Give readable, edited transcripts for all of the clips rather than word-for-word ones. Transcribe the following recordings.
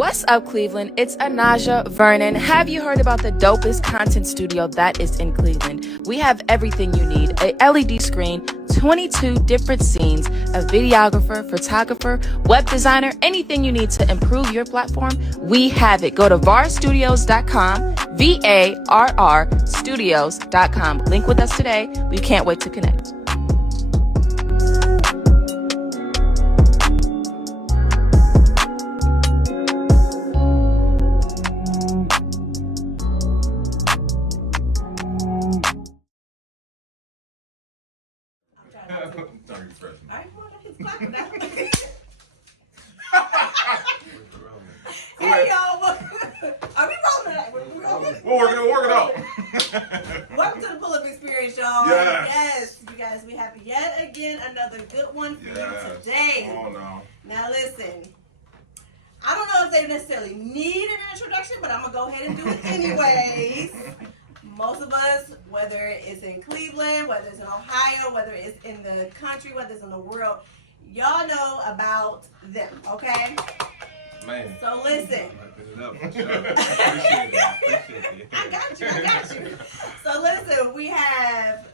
What's up, Cleveland? It's Anasja Vernon. Have you heard about the dopest content studio that is in Cleveland? We have everything you need: a LED screen, 22 different scenes, a videographer, photographer, web designer, anything you need to improve your platform. We have it. Go to VARstudios.com, VARR Studios.com. Link with us today. We can't wait to connect. Hey y'all, are we rolling? We're working out. Welcome to the pull-up experience, y'all. Yes, you guys, we have yet again another good one for you today. Oh no. Now listen, I don't know if they necessarily need an introduction, but I'm gonna go ahead and do it anyways. Most of us, whether it's in Cleveland, whether it's in Ohio, whether it's in the country, whether it's in the world, y'all know about them, okay? Man. So listen. Appreciate it. I got you. So listen, we have,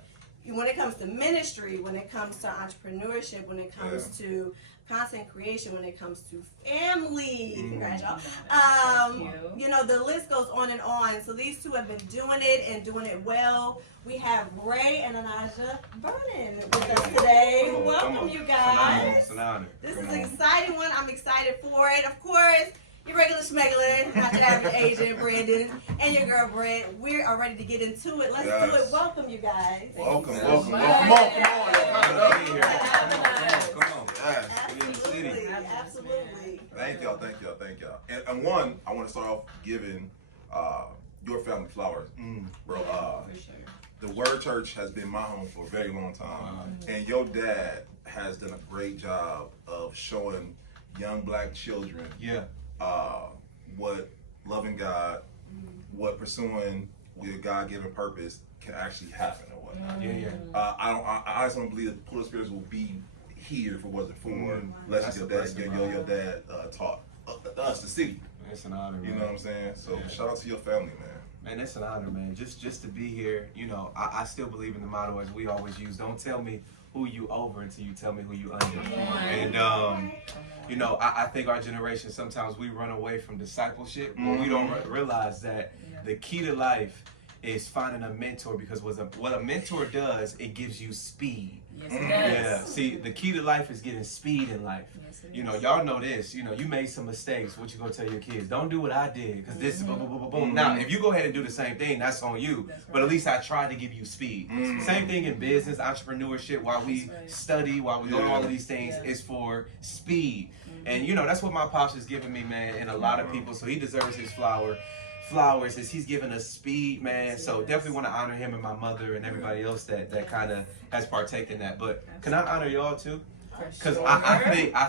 when it comes to ministry, when it comes to entrepreneurship, when it comes to content creation, when it comes to family, congrats y'all. You know, the list goes on and on. So these two have been doing it and doing it well. We have Ray and Anasja Vernon with us today. Welcome, you guys. It's an honor. This is an exciting one. I'm excited for it. Of course, your regular schmegular, not your average Asian, Brandon, and your girl, Brent. We are ready to get into it. Let's do it. Welcome, you guys. Welcome. Come on. Absolutely. Thank y'all. And one, I want to start off giving your family flowers. Bro, the Word Church has been my home for a very long time. And your dad has done a great job of showing young black children what loving God, what pursuing your God-given purpose can actually happen or whatnot. I honestly don't believe that the Pull-up Spirits will be here if it wasn't for unless your dad taught us the city. It's an honor, man. You know what I'm saying? So shout out to your family, man. Man, it's an honor, man. Just to be here, you know, I still believe in the motto as we always use: don't tell me who you over until you tell me who you under. And you know, I think our generation, sometimes we run away from discipleship, but we don't realize that the key to life is finding a mentor, because what a mentor does, it gives you speed. Yes, it does. Yeah, see, the key to life is getting speed in life. Yes, you know, y'all know this. You know, you made some mistakes. What you gonna tell your kids? Don't do what I did, because this is boom, boom, boom, boom, boom. Now, if you go ahead and do the same thing, that's on you. That's right. But at least I tried to give you speed. Same thing in business, entrepreneurship. While we study, while we learn all of these things, is for speed. And you know, that's what my pops is giving me, man, and a lot of people. So he deserves his flowers as he's giving us speed, man. So definitely want to honor him and my mother and everybody else that kind of has partaken in that. But can I honor y'all too? Because I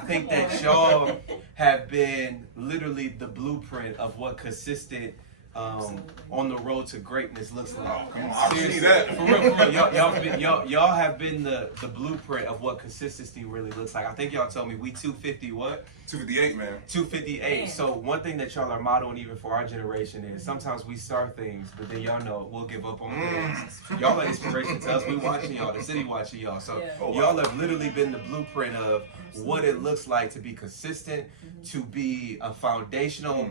think that y'all have been literally the blueprint of what consistent on the road to greatness looks like. Oh, come on, I see that. For real. Y'all have been the blueprint of what consistency really looks like. I think y'all told me we 250 what? 258, man. 258. So one thing that y'all are modeling even for our generation is sometimes we start things, but then y'all know we'll give up on it. Y'all are inspiration to us. We watching y'all. The city watching y'all. So y'all have literally been the blueprint of what it looks like to be consistent, to be a foundational,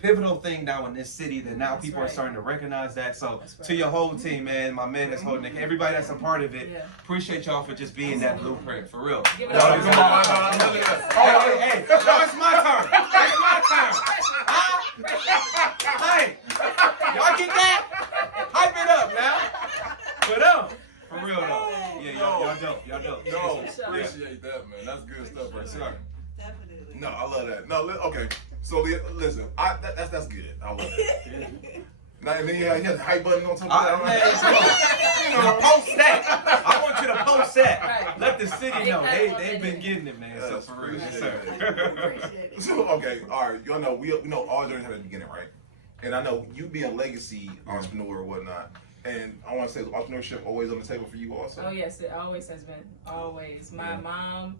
pivotal thing now in this city that now people are starting to recognize that. So to your whole team, man, my man that's holding it, everybody that's a part of it, appreciate y'all for just being that blueprint, for real. Hey, no, it's my turn. It's my turn. Hey, y'all get that? Hype it up now. But for real though. Yeah, y'all dope. No, appreciate that, man. That's good stuff right there. Definitely. No, I love that. No, okay. So listen, that's good. I love that. Now, and then you have the hype button on top of that. Post that. I want you to post that. Let the city know they've been getting it, man. So for real, Appreciate it. So okay, all right. Y'all know we know all journeys have a beginning, right? And I know you being a legacy entrepreneur or whatnot. And I want to say, entrepreneurship always on the table for you also. Oh yes, it always has been. Always. My mom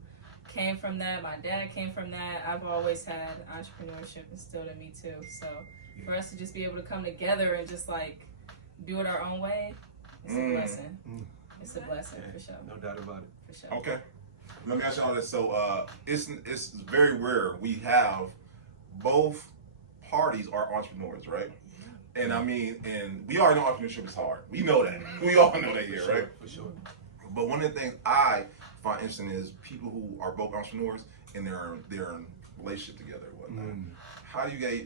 came from that. My dad came from that. I've always had entrepreneurship instilled in me too. So for us to just be able to come together and just like do it our own way, it's a blessing. It's a blessing for sure. No doubt about it. For sure. Okay. Let me ask you all this. So it's very rare we have both parties are entrepreneurs, right? And I mean, and we already know entrepreneurship is hard. We know that. We all know that here, right? For sure. But one of the things I find interesting is people who are both entrepreneurs and they're in relationship together and whatnot.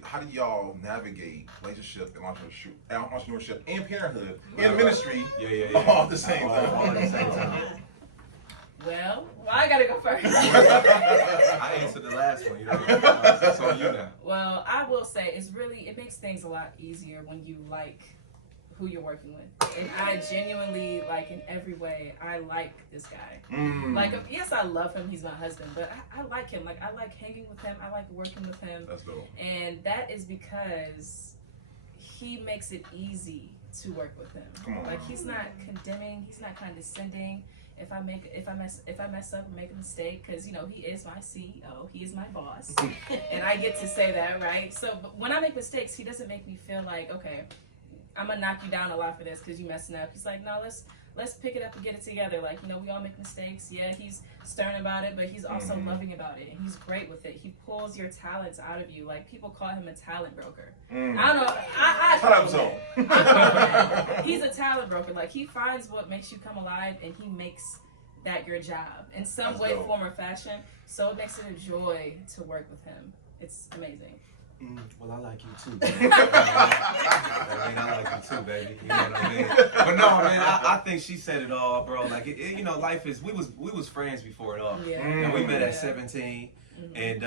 How do y'all navigate relationship and entrepreneurship and parenthood and ministry all at the same time? All at the same time. Well, I gotta go first. I answered the last one, you know. It's on you now. Well, I will say it makes things a lot easier when you like who you're working with. And I genuinely, like, in every way, I like this guy. Like, yes, I love him. He's my husband, but I like him. Like, I like hanging with him. I like working with him. That's dope. And that is because he makes it easy to work with him. Come on. Like, he's not condemning. He's not condescending. If I mess up and make a mistake, because you know he is my CEO, he is my boss, and I get to say that, right? So but when I make mistakes, he doesn't make me feel like, okay, I'm gonna knock you down a lot for this because you messing up. He's like, no, let's pick it up and get it together. Like, you know, we all make mistakes. Yeah, he's stern about it, but he's also loving about it. And he's great with it. He pulls your talents out of you. Like, people call him a talent broker. I don't know. He's a talent broker. Like, he finds what makes you come alive, and he makes that your job in some way, form, or fashion. So it makes it a joy to work with him. It's amazing. Well, I like you too, baby. I like you too, baby. You know what I mean? But no, man, I think she said it all, bro. Like, you know, life is. We was friends before it all. Yeah. And we met at 17, and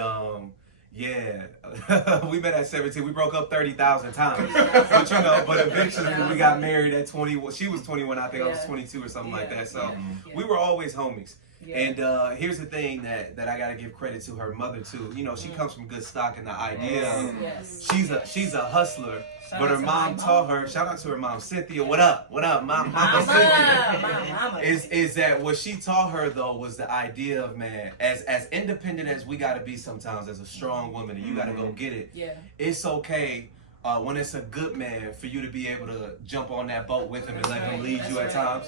we met at 17. We broke up 30,000 times. But you know, but eventually when we got married at 21. She was 21, I think I was 22 or something like that. So we were always homies. Yeah. And here's the thing that I gotta give credit to her mother too. You know, she comes from good stock in the idea. She's a hustler. But her mom taught her, shout out to her mom, Cynthia, what up, mama Cynthia, is that what she taught her though was the idea of, man, as independent as we gotta be sometimes as a strong woman, and you gotta go get it, it's okay when it's a good man for you to be able to jump on that boat with him and let him lead you at times,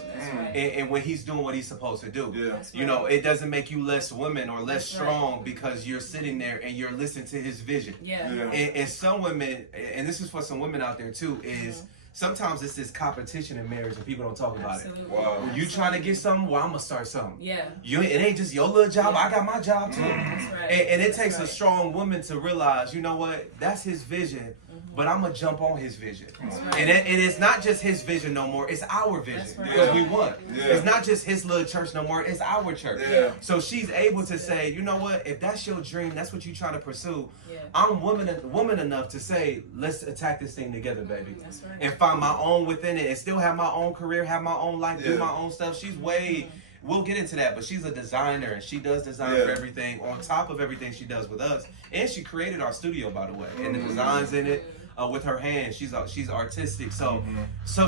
and when he's doing what he's supposed to do. You know, it doesn't make you less woman or less strong because you're sitting there and you're listening to his vision. And some women, and this is for some women out there too, is sometimes it's this competition in marriage and people don't talk about it. When you trying to get something, well, I'm gonna start something. It ain't just your little job, I got my job too. And it takes a strong woman to realize, you know what, that's his vision, but I'm gonna jump on his vision. And it's not just his vision no more, it's our vision. Because we won. It's not just his little church no more, it's our church. So she's able to say, you know what, if that's your dream, that's what you're trying to pursue, I'm woman enough to say, let's attack this thing together, baby. And find my own within it and still have my own career, have my own life, do my own stuff. She's way, we'll get into that, but she's a designer and she does design for everything on top of everything she does with us. And she created our studio, by the way, and the designs in it. With her hands, she's artistic, so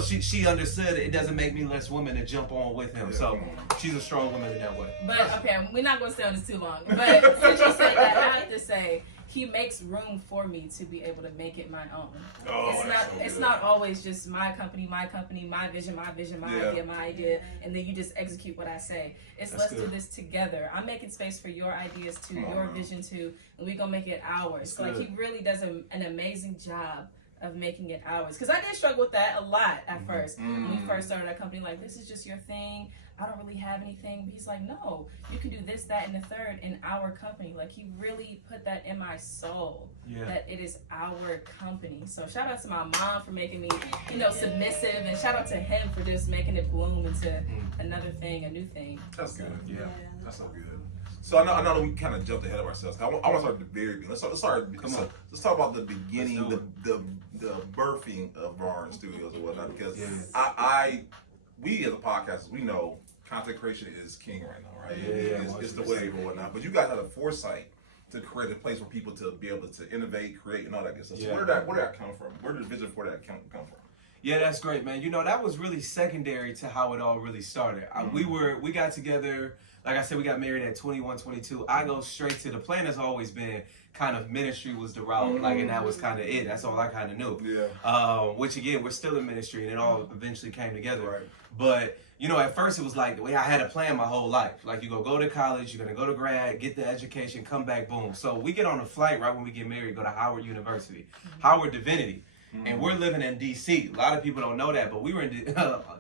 she understood it doesn't make me less woman to jump on with him. So she's a strong woman in that way. But okay, we're not going to stay on this too long. But since you said that, I have to say he makes room for me to be able to make it my own. It's not always just my company, my vision, my idea, and then you just execute what I say. It's let's do this together. I'm making space for your ideas too, your vision too, and we're gonna make it ours. So, like, he really does an amazing job of making it ours. Because I did struggle with that a lot at first. When we first started our company, like, this is just your thing. I don't really have anything. But he's like, no, you can do this, that, and the third in our company. Like, he really put that in my soul, that it is our company. So shout out to my mom for making me, submissive, and shout out to him for just making it bloom into another thing, a new thing. That's good. Yeah, that's so good. So I know that we kind of jumped ahead of ourselves. I want to start at the very beginning. Let's talk about the beginning, the birthing of VAR Studios or whatnot. Because we as a podcast, we know content creation is king right now, right? It's the wave or whatnot. But you guys had a foresight to create a place for people to be able to innovate, create, and all that good stuff. So where did that come from? Where did the vision for that come from? Yeah, that's great, man. You know, that was really secondary to how it all really started. We got together, like I said, we got married at 21, 22. I go straight to the plan has always been kind of ministry was the route, like, and that was kind of it. That's all I kind of knew. Yeah. Which again, we're still in ministry, and it all eventually came together. Right. But you know, at first it was like the way I had a plan my whole life. Like you go to college, you're gonna go to grad, get the education, come back, boom. So we get on a flight right when we get married, go to Howard University, Howard Divinity. And we're living in D.C. A lot of people don't know that, but we were in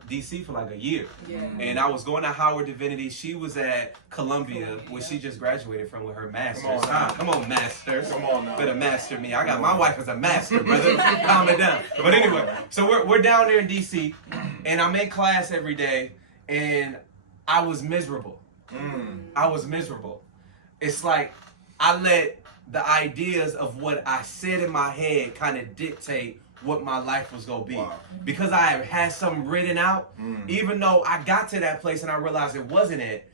D.C. for like a year. Yeah. And I was going to Howard Divinity. She was at Columbia, which she just graduated from with her master's. Come on, masters. Come on now. Better master me. I got my wife as a master, brother. Calm it down. But anyway, so we're down there in D.C. and I'm in class every day, and I was miserable. I was miserable. It's like I let the ideas of what I said in my head kind of dictate what my life was going to be. Wow. Because I had something written out, even though I got to that place and I realized it wasn't it,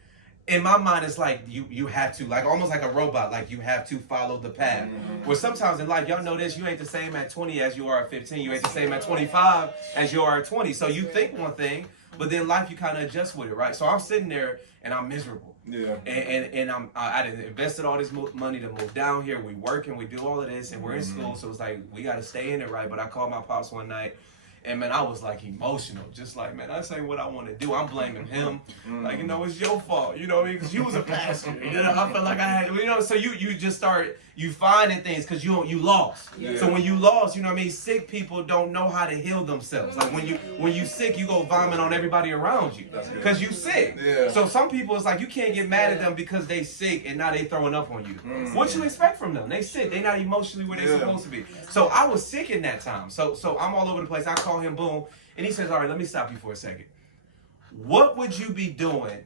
in my mind it's like you have to, like almost like a robot, like you have to follow the path. Where sometimes in life, y'all know this, you ain't the same at 20 as you are at 15, you ain't the same at 25 as you are at 20. So you think one thing, but then life you kind of adjust with it, right? So I'm sitting there and I'm miserable. Yeah. And I invested all this money to move down here. We work and we do all of this, and we're in school, so it's like we got to stay in it, right? But I called my pops one night, and man, I was like emotional, just like, man, that's ain't what I want to do. I'm blaming him, like, you know, it's your fault, you know what I mean? Because you was a pastor, you know. I felt like I had, you know. So you just start finding things because you lost. Yeah. So when you lost, you know what I mean. Sick people don't know how to heal themselves. Like when you sick, you go vomit on everybody around you because you sick. Yeah. So some people, it's like you can't get mad at them because they sick and now they throwing up on you. What you expect from them? They sick. They not emotionally where they supposed to be. So I was sick in that time. So I'm all over the place. I call him, boom, and he says, all right, let me stop you for a second. What would you be doing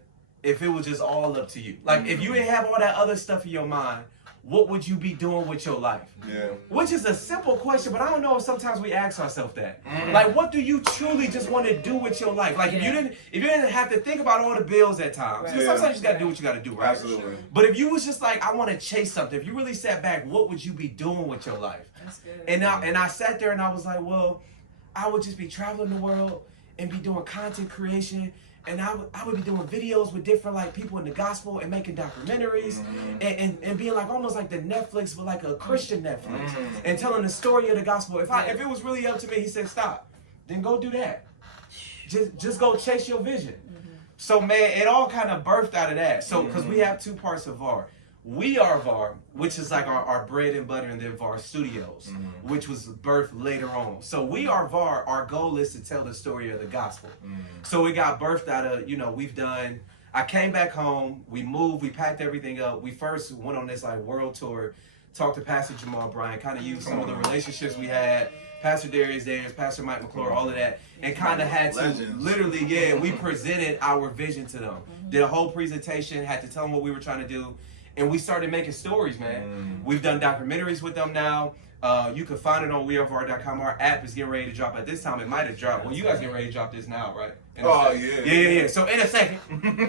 if it was just all up to you? Like if you didn't have all that other stuff in your mind, what would you be doing with your life? Yeah. Which is a simple question, but I don't know if sometimes we ask ourselves that. Like, what do you truly just want to do with your life? Like, if you didn't have to think about all the bills at times, because sometimes you just gotta do what you gotta do, right? Absolutely. But if you was just like, I want to chase something, if you really sat back, what would you be doing with your life? That's good. And I sat there and I was like, well, I would just be traveling the world and be doing content creation. And I would be doing videos with different like people in the gospel and making documentaries and being like almost like the Netflix, but like a Christian Netflix, and telling the story of the gospel. If it was really up to me, he said, stop, then go do that. Just go chase your vision. So man, it all kind of birthed out of that. So because we have two parts of VAR. We are VAR, which is like our bread and butter, and then VAR Studios, which was birthed later on. So we are VAR. Our goal is to tell the story of the gospel. So it got birthed out of, you know, I came back home, we moved, we packed everything up. We first went on this like world tour, talked to Pastor Jamal Bryant, kind of used some of the relationships we had, Pastor Darius Daniels, Pastor Mike McClure, all of that, and kind of had to literally, we presented our vision to them. Did a whole presentation, had to tell them what we were trying to do. And we started making stories, man. We've done documentaries with them now. You can find it on wearevar.com. Our app is getting ready to drop. At this time, it might have dropped. Well, you guys getting ready to drop this now, right? Yeah. So in a second,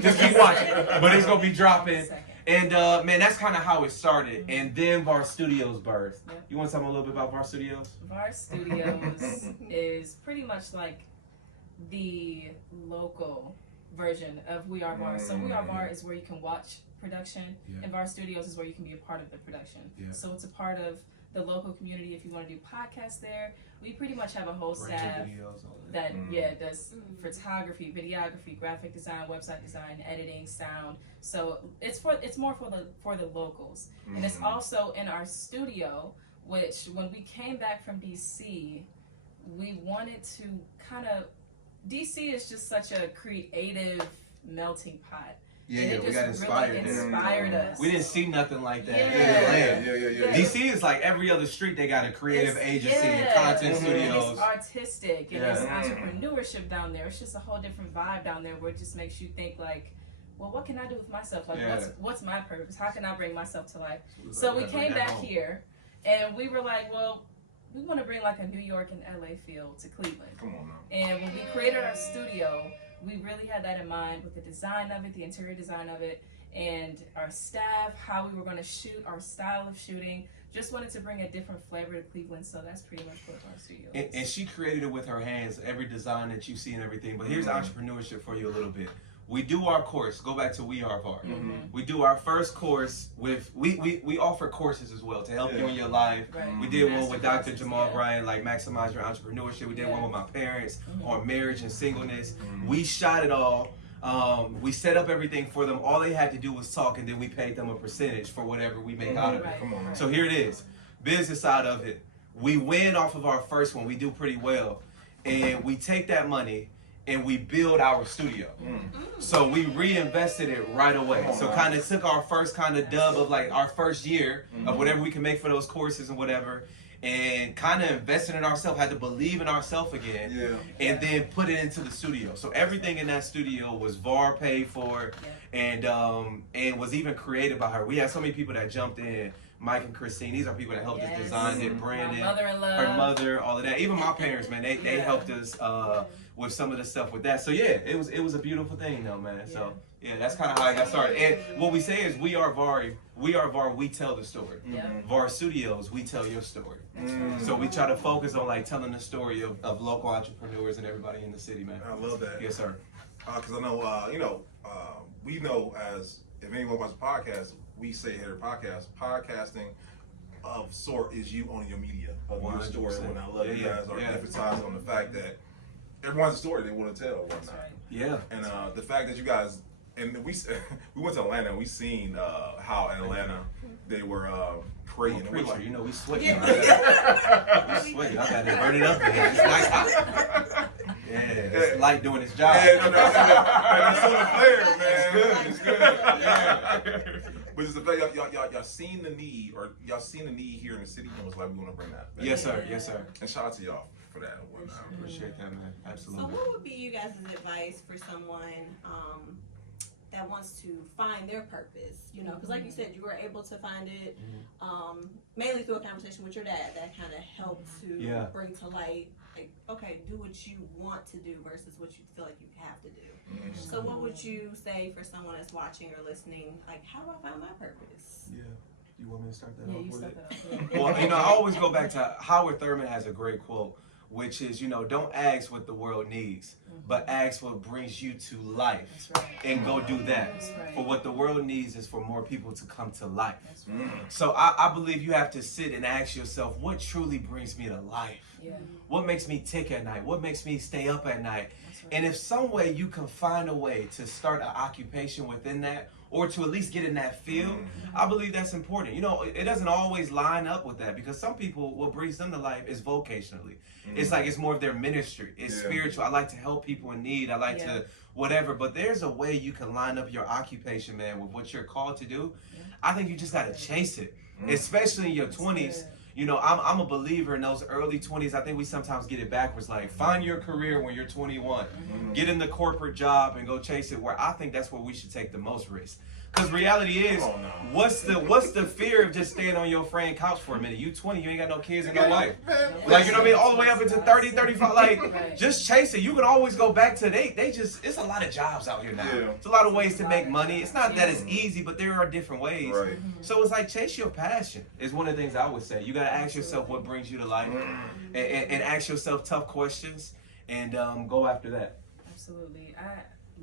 just keep watching. But it's going to be dropping. And, man, that's kind of how it started. And then VAR Studios birthed. You want to tell me a little bit about VAR Studios? VAR Studios is pretty much like the local version of We Are VAR. So We Are VAR is where you can watch production, and VAR Studios is where you can be a part of the production. So it's a part of the local community. If you want to do podcasts there, we pretty much have a whole staff that does photography, videography, graphic design, website design, editing, sound. So it's more for the locals, and it's also in our studio. Which when we came back from DC, we wanted to kind of. DC is just such a creative melting pot. Yeah, we got inspired. Really inspired us. We didn't see nothing like that. Yeah. DC is like every other street. They got a creative agency and content studios. It's artistic and it's entrepreneurship down there. It's just a whole different vibe down there where it just makes you think like, well, what can I do with myself? Like, what's my purpose? How can I bring myself to life? So we came back here and we were like, well, we want to bring like a New York and LA feel to Cleveland. Come on now. And when we created our studio, we really had that in mind with the design of it, the interior design of it, and our staff, how we were going to shoot, our style of shooting. Just wanted to bring a different flavor to Cleveland, so that's pretty much what VAR Studios is. And she created it with her hands, every design that you see and everything. But here's entrepreneurship for you a little bit. We do our course. Go back to We Are VAR. We do our first course with we offer courses as well to help you in your life. Right. We did one with Dr. Masterclasses, Jamal Bryant, like maximize your entrepreneurship. We did one with my parents on marriage and singleness. We shot it all. We set up everything for them. All they had to do was talk, and then we paid them a percentage for whatever we make out of it. Right. So here it is. Business side of it. We win off of our first one. We do pretty well. And we take that money and we build our studio. So we reinvested it right away. So kind of took our first kind of dub of like our first year of whatever we can make for those courses and whatever, and kind of invested in ourselves, had to believe in ourselves again, and then put it into the studio. So everything in that studio was VAR paid for, and was even created by her. We had so many people that jumped in. Mike and Christine, these are people that helped us design it, brand it, her mother, all of that. Even my parents, man, they helped us with some of the stuff with that. So yeah, it was a beautiful thing though, man. So yeah, that's kind of how I got started. And what we say is we are VAR, we tell the story. VAR Studios, we tell your story. So we try to focus on like telling the story of local entrepreneurs and everybody in the city, man. I love that. Yes, sir. Because I know, we know as if anyone watches podcasts, we say here podcasting of sort is you owning your media of your story. And I love you guys are emphasizing on the fact that everyone's a story they want to tell. Yeah. And the fact that you guys, and we went to Atlanta and we seen how in Atlanta they were praying. And we're like, we sweating. Yeah. We sweating. I got to burn it up here. It's nice out. Yeah, it's light doing its job. Yeah, it's on the flare, man. It's good. Yeah. But it's the fact y'all seen the need, or y'all seen the need here in the city, and was like, we want to bring that back. Yes, sir. Yes, sir. And shout out to y'all for that. I appreciate that, man. Absolutely. So what would be you guys' advice for someone that wants to find their purpose? You know, because like you said, you were able to find it mainly through a conversation with your dad that kind of helped to bring to light, like, okay, do what you want to do versus what you feel like you have to do. So what would you say for someone that's watching or listening, like, how do I find my purpose? Yeah. You want me to start that Yeah, off you with start it? that off. Well, I always go back to Howard Thurman has a great quote, which is, don't ask what the world needs, but ask what brings you to life. That's right. And go do that. That's right. For what the world needs is for more people to come to life. That's right. So I believe you have to sit and ask yourself, what truly brings me to life? Yeah. What makes me tick at night? What makes me stay up at night? That's right. And if some way you can find a way to start an occupation within that, or to at least get in that field, I believe that's important. It doesn't always line up with that, because some people, what brings them to life is vocationally. It's like it's more of their ministry. It's spiritual. I like to help people in need. I like to whatever. But there's a way you can line up your occupation, man, with what you're called to do. I think you just got to chase it, especially in your 20s. I'm a believer in those early 20s. I think we sometimes get it backwards. Like, find your career when you're 21. Get in the corporate job and go chase it, where I think that's where we should take the most risk. Because reality is, what's the fear of just staying on your friend couch for a minute? You 20, you ain't got no kids and no wife. Like, you know what I mean? All the way up into 30, 35. Like, just chase it. You can always go back to, it's a lot of jobs out here now. It's a lot of ways to make money. It's not that it's easy, but there are different ways. Right. So it's like, chase your passion is one of the things I would say. You got to ask yourself what brings you to life, and ask yourself tough questions, and go after that. Absolutely. I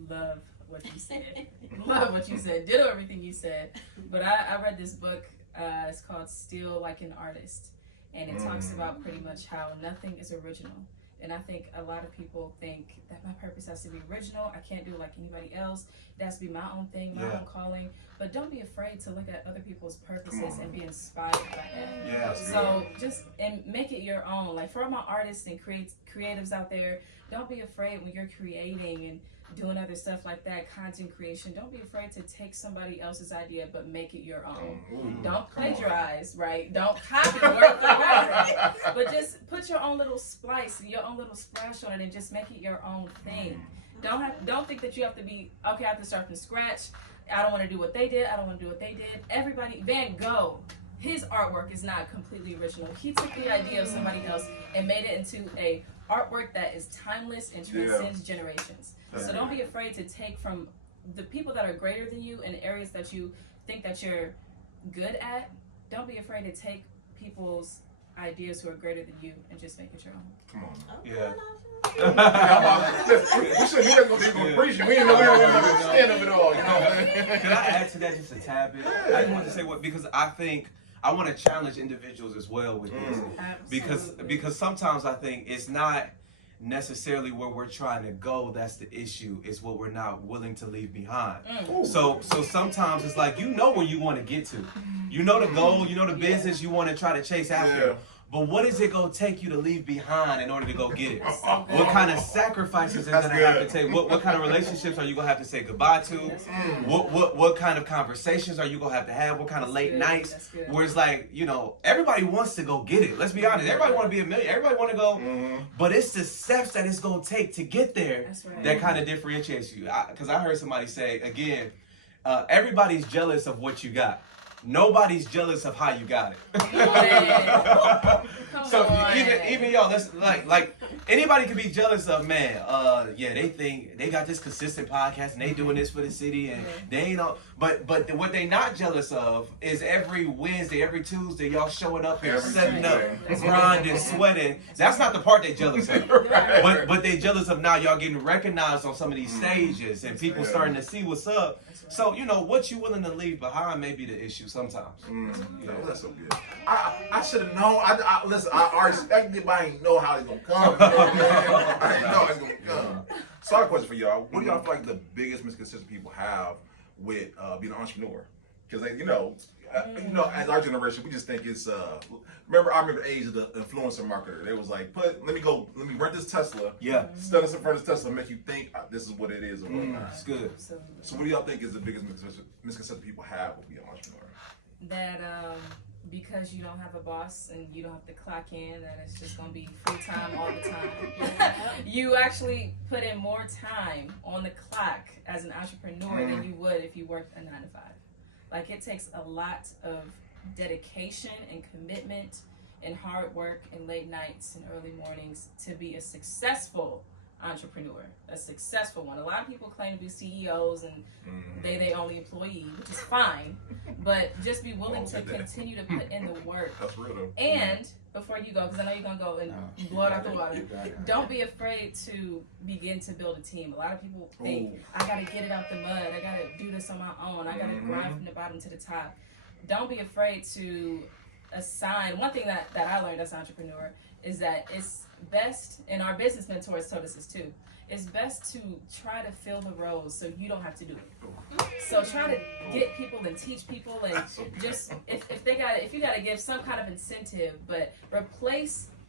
love what you said. Love what you said. Ditto everything you said. But I read this book. It's called Still Like an Artist. And it talks about pretty much how nothing is original. And I think a lot of people think that my purpose has to be original. I can't do it like anybody else. It has to be my own thing, my own calling. But don't be afraid to look at other people's purposes and be inspired by that. So just make it your own. Like, for all my artists and creatives out there, don't be afraid when you're creating and doing other stuff like that, content creation. Don't be afraid to take somebody else's idea, but make it your own. Don't plagiarize, right? Don't copy word for word, but just put your own little splice, your own little splash on it, and just make it your own thing. Don't think that you have to be, okay, I have to start from scratch. I don't want to do what they did. I don't want to do what they did. Everybody, Van Gogh, his artwork is not completely original. He took the idea of somebody else and made it into a artwork that is timeless and transcends generations. So don't be afraid to take from the people that are greater than you in areas that you think that you're good at, don't be afraid to take people's ideas who are greater than you and just make it your own. Come on. Yeah. We should be going to preach. We didn't know we were going to stand of it all. You know what I'm saying? Can I add to that just a tad bit? I just want to say because I think I want to challenge individuals as well with this, because sometimes I think it's not necessarily where we're trying to go that's the issue. It's what we're not willing to leave behind. So sometimes it's like, you know where you want to get to, you know the goal, you know the business you want to try to chase after. But what is it going to take you to leave behind in order to go get it? What kind of sacrifices are going to have to take? What kind of relationships are you going to have to say goodbye to? What kind of conversations are you going to have? What kind of late nights? Where it's like, you know, everybody wants to go get it. Let's be honest. Everybody want to be a millionaire. Everybody want to go. But it's the steps that it's going to take to get there that kind of differentiates you. Because I heard somebody say, again, everybody's jealous of what you got. Nobody's jealous of how you got it. So even y'all, let's like anybody could be jealous of, man. Yeah, they think they got this consistent podcast and they doing this for the city and they ain't on. But what they not jealous of is every Wednesday, every Tuesday, y'all showing up here, setting up, grinding, sweating. That's not the part they jealous of. But they jealous of now y'all getting recognized on some of these stages and people starting to see what's up. So, you know, what you willing to leave behind may be the issue sometimes. Yeah, that's so good. I should have known. Listen, I respected it, but I didn't know how it's going to come. I didn't know it's going to come. So I have a question for y'all. What do y'all feel like the biggest misconception people have with being an entrepreneur? Because, you know, as our generation, we just think it's, I remember the age of the influencer marketer. They was like, let me rent this Tesla. Yeah. Stand us in front of this Tesla and make you think this is what it is or whatnot. It's good. So what do y'all think is the biggest misconception people have with being an entrepreneur? That because you don't have a boss and you don't have to clock in, that it's just going to be full time all the time. You actually put in more time on the clock as an entrepreneur than you would if you worked a 9 to 5. Like, it takes a lot of dedication and commitment and hard work and late nights and early mornings to be a successful entrepreneur, a successful one. A lot of people claim to be CEOs and they only employee, which is fine, but just be willing to continue to put in the work. That's real though. And before you go, because I know you're going to go and blow it out the water, don't be afraid to begin to build a team. A lot of people think, I got to get it out the mud. I got to do this on my own. I got to grind from the bottom to the top. Don't be afraid to assign. One thing that I learned as an entrepreneur is that it's best, and our business mentors told us this too, it's best to try to fill the roles so you don't have to do it. So try to get people and teach people, and just if you gotta give some kind of incentive, but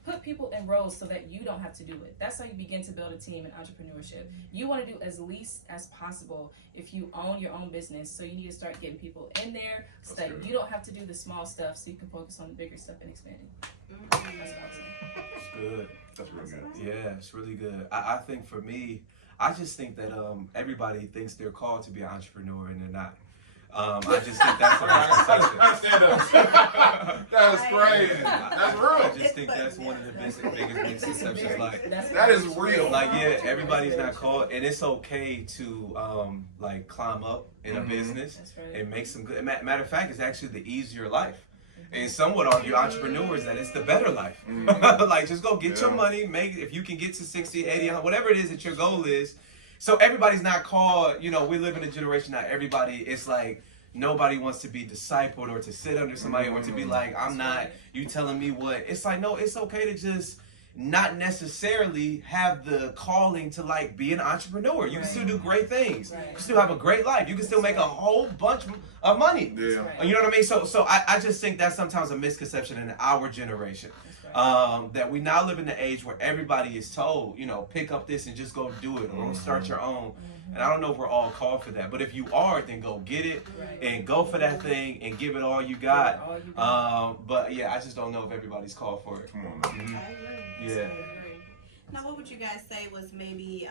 put people in roles so that you don't have to do it. That's how you begin to build a team in entrepreneurship. You want to do as least as possible if you own your own business. So you need to start getting people in there so that you don't have to do the small stuff, so you can focus on the bigger stuff and expanding. That's what I'm saying. Good. That's real good. Yeah, it's really good. I think for me, I just think that everybody thinks they're called to be an entrepreneur and they're not. I just think that's a misconception. That's crazy. That's real. I just think that's one of the biggest misconceptions. Like, that is real. Like, yeah, everybody's not called, and it's okay to like climb up in a business and make some good. Matter of fact, it's actually the easier life. And some would argue, entrepreneurs, that it's the better life. Like, just go get your money, if you can get to 60, 80, whatever it is that your goal is. So everybody's not called, you know, we live in a generation now, everybody, it's like, nobody wants to be discipled or to sit under somebody or to be like, I'm not, you telling me what. It's like, no, it's okay to just not necessarily have the calling to like be an entrepreneur. You can still do great things. You can still have a great life. You can still make a whole bunch of money. You know what I mean? So I just think that's sometimes a misconception in our generation. That we now live in the age where everybody is told, you know, pick up this and just go do it or start your own. And I don't know if we're all called for that, but if you are, then go get it and go for that thing and give it all you got. But yeah, I just don't know if everybody's called for it. Come on. Yeah. Now, what would you guys say was maybe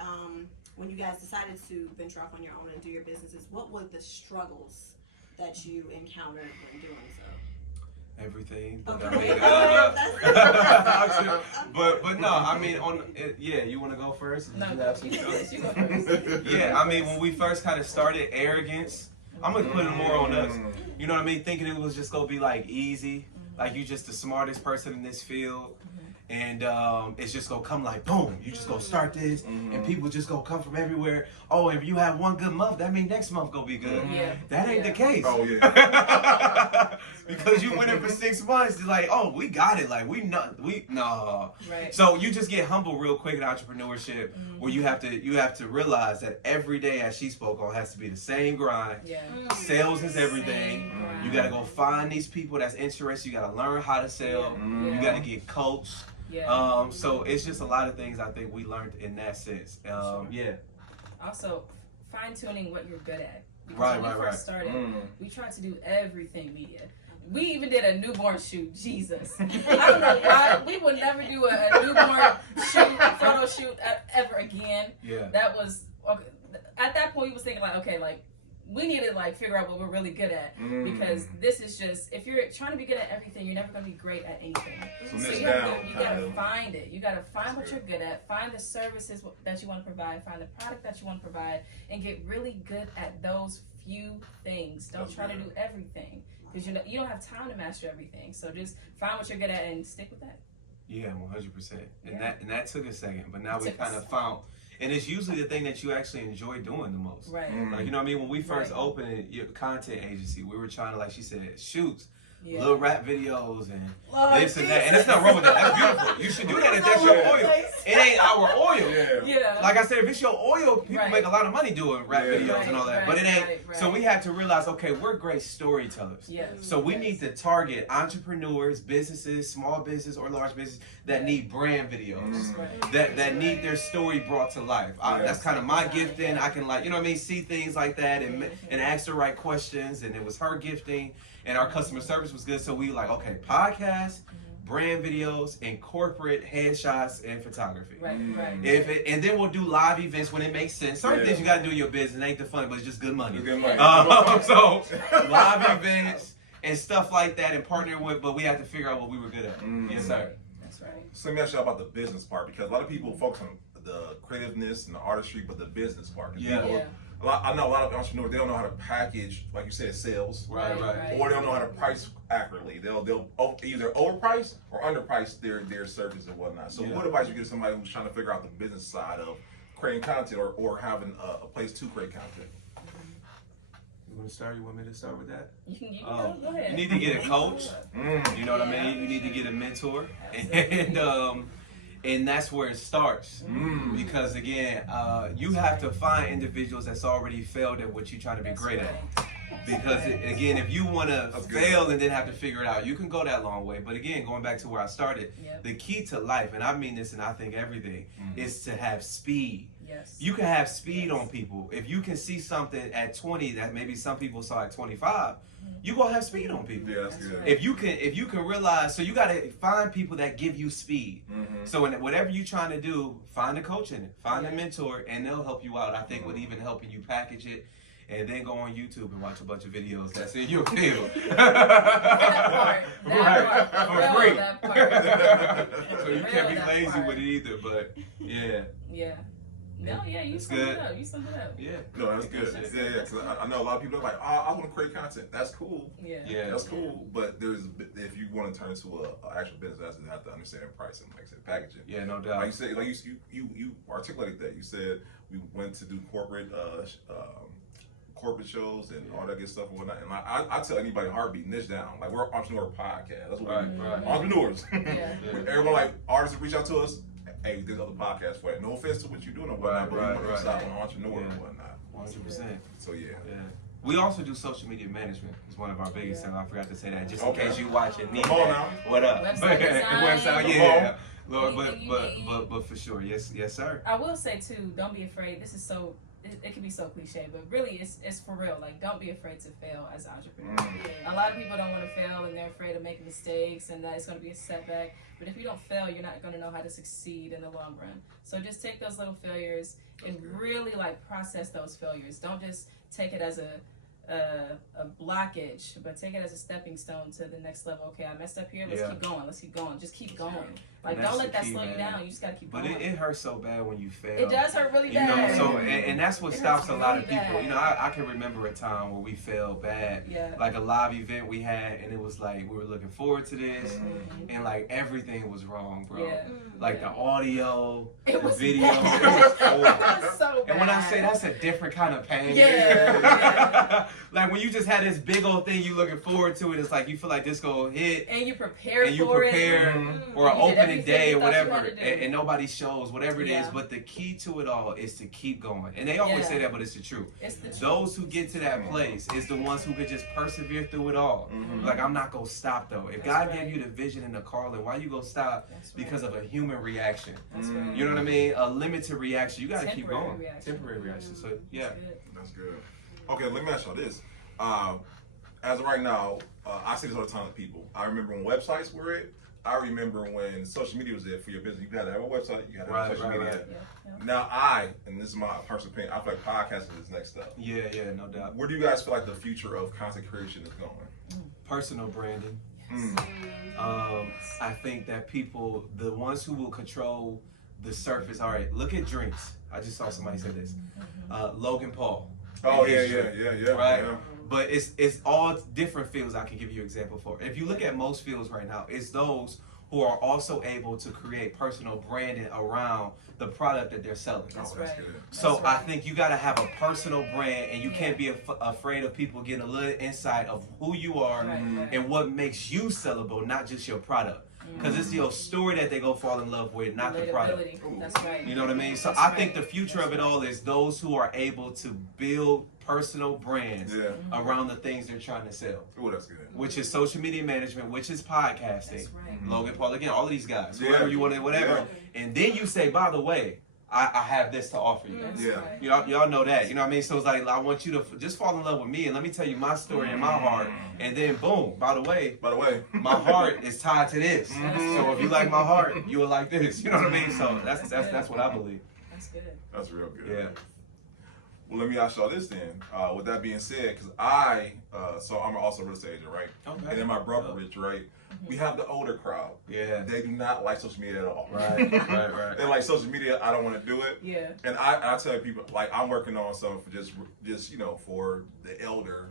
when you guys decided to venture off on your own and do your businesses, what were the struggles that you encountered when doing so? everything. But Okay. but no, I mean, yeah, you want to go first? No, You have some you choice? go first. Yeah, I mean, when we first kind of started, arrogance, I'm going to put it more on us. You know what I mean? Thinking it was just going to be like easy, like you just the smartest person in this field. And it's just gonna come like boom. You just gonna start this, and people just gonna come from everywhere. Oh, if you have one good month, that means next month gonna be good. Yeah. That ain't the case. Oh yeah. Because you went in for 6 months, it's like, oh, we got it. Like no. Right. So you just get humble real quick in entrepreneurship, where you have to realize that every day, as she spoke on, has to be the same grind. Yeah. Sales is everything. Same grind. You gotta go find these people that's interested. You gotta learn how to sell. Yeah. You gotta get coached. Yeah. So it's just a lot of things I think we learned in that sense. Yeah. Also, fine tuning what you're good at. Because Right, when we right, first started, we tried to do everything media. We even did a newborn shoot. Jesus, I don't know why we would never do a newborn photo shoot ever again. Yeah. That was at that point we was thinking like, okay, like we need to like figure out what we're really good at because this is just if you're trying to be good at everything, you're never going to be great at anything. So you gotta find it. You gotta find what you're good at. Find the services that you want to provide. Find the product that you want to provide, and get really good at those few things. Don't try to do everything because you don't have time to master everything. So just find what you're good at and stick with that. Yeah, 100%. And that took a second, but now we kind of found. And it's usually the thing that you actually enjoy doing the most. Right. Like, you know what I mean? When we first opened your content agency, we were trying to, like she said, shoots, Yeah. little rap videos and Lord, this and that. And it's not wrong with that. That's beautiful. You should do that if that's your oil. It ain't our oil. Yeah. Like I said, if it's your oil, people make a lot of money doing rap videos and all that. But it ain't. So we had to realize, okay, we're great storytellers. Yes. So we need to target entrepreneurs, businesses, small business or large business that need brand videos, that need their story brought to life. That's kind of my gifting. I can, like, you know what I mean, see things like that and ask the right questions. And it was her gifting, and our customer service was good. So we like, okay, podcasts, brand videos, and corporate headshots and photography. Right. And then we'll do live events when it makes sense. Certain things you got to do in your business. It ain't the fun, but it's just good money. So live events and stuff like that, and partner with. But we had to figure out what we were good at. Yes, sir. That's right. So let me ask you about the business part, because a lot of people focus on the creativeness and the artistry, but the business part. People, I know a lot of entrepreneurs, they don't know how to package, like you said, sales. Right. Or they don't know how to price accurately. They'll either overprice or underprice their services and whatnot. So what advice you give somebody who's trying to figure out the business side of creating content or having a place to create content? You want to start? You want me to start with that? You can go ahead. You need to get a coach. You know what I mean? You need to get a mentor. And that's where it starts. Because again, you have to find individuals that's already failed at what you're trying to be great at. Because again, if you want to fail and then have to figure it out, you can go that long way. But again, going back to where I started, the key to life, and I mean this and I think everything, is to have speed. Yes. You can have speed on people. If you can see something at 20 that maybe some people saw at 25, you gonna have speed on people. Yeah, that's good. If you can realize, so you gotta find people that give you speed. So in whatever you're trying to do, find a coach in it, find a mentor, and they'll help you out. I think with even helping you package it, and then go on YouTube and watch a bunch of videos that's in your field. That part. For free. That part. So you can't be lazy with it either, but yeah. You summed it up. Yeah. No, that's good. Yeah, because I know a lot of people are like, I want to create content. That's cool. Yeah. That's cool. But if you want to turn into an actual business, you have to understand pricing, like I said, packaging. Yeah, no doubt. Like you said, like you articulated that. You said we went to do corporate shows and all that good stuff and whatnot. And I tell anybody, heartbeat, niche down. Like, we're an entrepreneur podcast. That's what we do. Entrepreneurs. Everyone, like, artists that reach out to us, hey, there's other podcasts for it. No offense to what you're doing or whatnot, but we want to stop on entrepreneur and whatnot. 100%. So yeah. We also do social media management. It's one of our biggest things. I forgot to say that just in case you watch it. Come on now. What up? Website, yeah. Lord, but for sure, yes, sir. I will say too, don't be afraid. This is so. It can be so cliche, but really, it's for real. Like, don't be afraid to fail as an entrepreneur. A lot of people don't want to fail, and they're afraid of making mistakes, and that it's going to be a setback. But if you don't fail, you're not going to know how to succeed in the long run. So just take those little failures and really like process those failures. Don't just take it as a blockage, but take it as a stepping stone to the next level. Okay, I messed up here. Let's keep going. Let's keep going. Just keep going. Like, don't let that slow you down. You just gotta keep going. But it hurts so bad when you fail. It does hurt really bad. You know, so and that's what stops a lot of people. You know, I can remember a time where we failed bad. Yeah. Like a live event we had, and it was like we were looking forward to this, and like everything was wrong, bro. Yeah. Like the audio, It the was video, bad. it was horrible. It was so bad. And when I say that's a different kind of pain. Yeah. Like when you just had this big old thing you looking forward to, and it's like you feel like this gonna hit. And you prepare and you for prepare it. or an You did opening everything day you or thought you whatever, wanted to do. and nobody shows whatever it is. Yeah. But the key to it all is to keep going. And they always say that, but it's the truth. It's the truth. Those who get to that place is the ones who could just persevere through it all. Like, I'm not gonna stop though. If God gave you the vision and the calling, why you gonna stop because of a human reaction? That's right. You know what I mean? A limited reaction. You gotta keep Temporary going. reaction. Temporary reaction. So yeah. That's good. Okay, let me ask y'all this. As of right now, I say this all the time to people. I remember when websites were it. I remember when social media was it for your business. You gotta have a website. You gotta have social media. Yeah. Now and this is my personal opinion, I feel like podcasting is next up. Yeah, no doubt. Where do you guys feel like the future of content creation is going? Personal branding. I think that people, the ones who will control the surface. All right, look at drinks. I just saw somebody say this. Logan Paul. Oh in yeah. history, right? Yeah. But it's all different fields I can give you an example for. If you look at most fields right now, it's those who are also able to create personal branding around the product that they're selling. That's That's right. good. So I think you got to have a personal brand, and you can't be afraid of people getting a little insight of who you are and what makes you sellable, not just your product. Because it's your story that they go fall in love with, not the product. That's right. You know what I mean? So I think the future of it all is those who are able to build personal brands around the things they're trying to sell. Oh, that's good. Which is social media management, which is podcasting. That's right. Logan Paul, again, all of these guys, whoever you want to, whatever. And then you say, by the way, I have this to offer you. Right. Y'all know that. You know what I mean? So it's like, I want you to just fall in love with me and let me tell you my story and my heart. And then boom, by the way, my heart is tied to this. So if you like my heart, you will like this. You know what I mean? So that's what I believe. That's good. That's real good. Yeah. Well, let me ask y'all this then. With that being said, because so I'm also a real estate agent, right? Okay. And in my brokerage, right, we have the older crowd. Yeah. They do not like social media at all. Right. They're like, social media, I don't want to do it. Yeah. And I tell people, like, I'm working on something for just you know, for the elder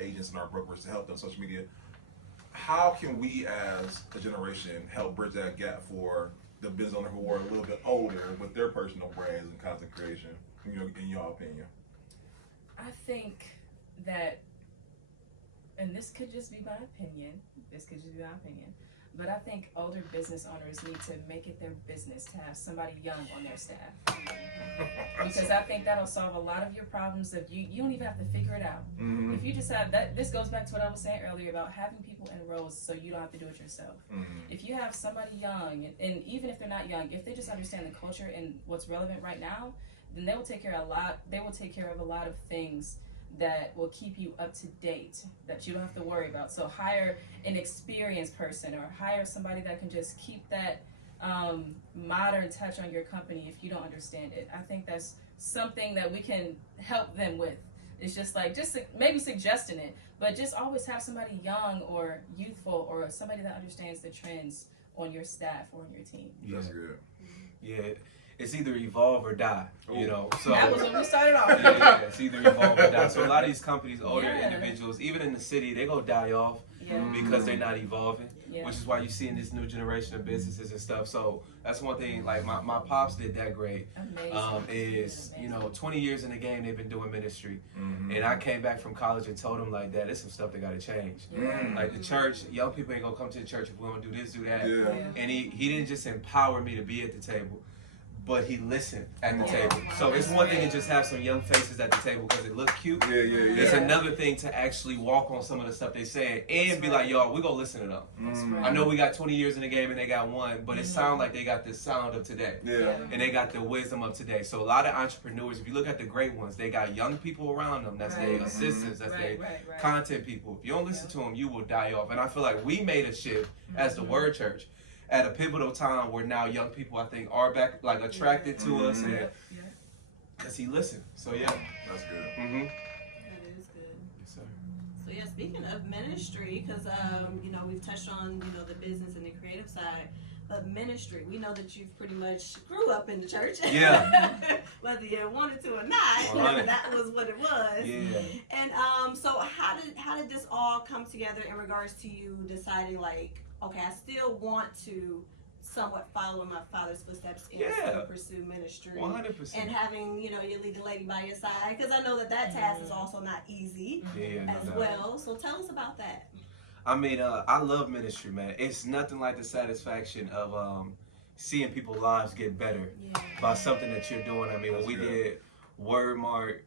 agents in our brokerage to help them social media. How can we as a generation help bridge that gap for the business owner who are a little bit older with their personal brands and content creation, in your opinion? I think that, and this could just be my opinion, but I think older business owners need to make it their business to have somebody young on their staff. Because I think that'll solve a lot of your problems of you don't even have to figure it out. If you just have that, this goes back to what I was saying earlier about having people in roles so you don't have to do it yourself. If you have somebody young, and even if they're not young, if they just understand the culture and what's relevant right now, then they will take care of a lot of things that will keep you up to date, that you don't have to worry about. So hire an experienced person or hire somebody that can just keep that modern touch on your company if you don't understand it. I think that's something that we can help them with. It's just maybe suggesting it, but just always have somebody young or youthful or somebody that understands the trends on your staff or on your team. That's good. Yeah. It's either evolve or die, you know. So that was when we started off. Yeah, it's either evolve or die. So a lot of these companies, older individuals, even in the city, they go die off because they're not evolving, which is why you see in this new generation of businesses and stuff. So that's one thing, like my pops did that great. Amazing. 20 years in the game, they've been doing ministry. And I came back from college and told them like that, there's some stuff that gotta change. Like the church, young people ain't gonna come to the church if we don't do this, do that. And he didn't just empower me to be at the table, but he listened at the table. So it's one thing to just have some young faces at the table because it looks cute. It's another thing to actually walk on some of the stuff they said and be like, y'all, we're going to listen to them. I know we got 20 years in the game and they got one, but it sounds like they got the sound of today. And they got the wisdom of today. So a lot of entrepreneurs, if you look at the great ones, they got young people around them. That's their assistants. That's their content people. If you don't listen to them, you will die off. And I feel like we made a shift as the Word Church at a pivotal time where now young people, I think, are back, like, attracted to us, and because he listened. So yeah, that's good. sir. So yeah, speaking of ministry, because you know, we've touched on, you know, the business and the creative side, but ministry, we know that you've pretty much grew up in the church. Yeah. Whether you wanted to or not, 100. that was what it was. Yeah. And so how did this all come together in regards to you deciding, like, okay, I still want to somewhat follow in my father's footsteps and still pursue ministry. 100%. And having, you know, your lead lady by your side, because I know that task is also not easy as well. So tell us about that. I mean, I love ministry, man. It's nothing like the satisfaction of seeing people's lives get better by something that you're doing. I mean, when we did Word Mark,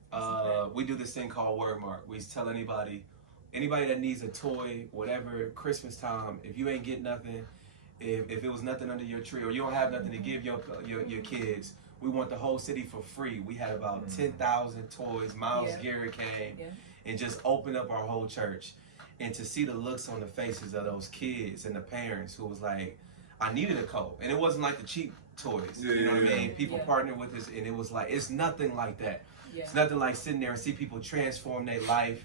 we do this thing called Word Mark. We tell anybody that needs a toy, whatever, Christmas time, if you ain't get nothing, if it was nothing under your tree or you don't have nothing to give your kids, we want the whole city for free. We had about 10,000 toys. Miles Garrett came and just opened up our whole church. And to see the looks on the faces of those kids and the parents who was like, I needed a coat. And it wasn't like the cheap toys. You know what I mean? People partnered with us, and it was like, it's nothing like that. It's nothing like sitting there and see people transform their life